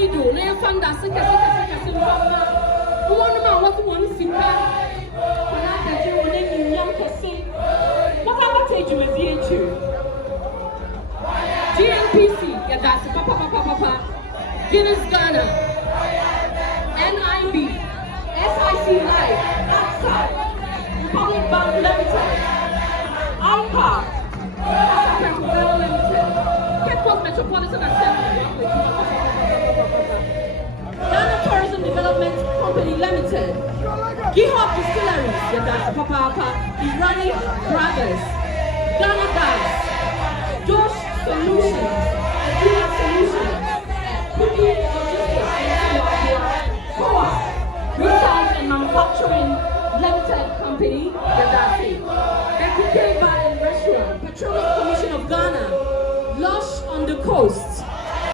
Nido, Naya Fanda, Sika, one man, what one Sika, and I can do when you young person. What about you with VH? GNPC, yeah, that's Papa, Guinness Ghana, NIB, SIC Life, AXA, Republic Bank Limited, Alpa, African Bell Limited, Cape Coast Metropolitan Assembly, Ghana Tourism Development Company Limited, Gihop Distilleries, yeah, that's Papa, Irani Brothers, Ghana Gas, Josh Solutions, Adria Solutions, Cookie Logistics, Power, Retail and Manufacturing Limited Company, Gaddafi, Ekuke Bar and Restaurant, Petroleum Commission of Ghana, Lush on the Coast,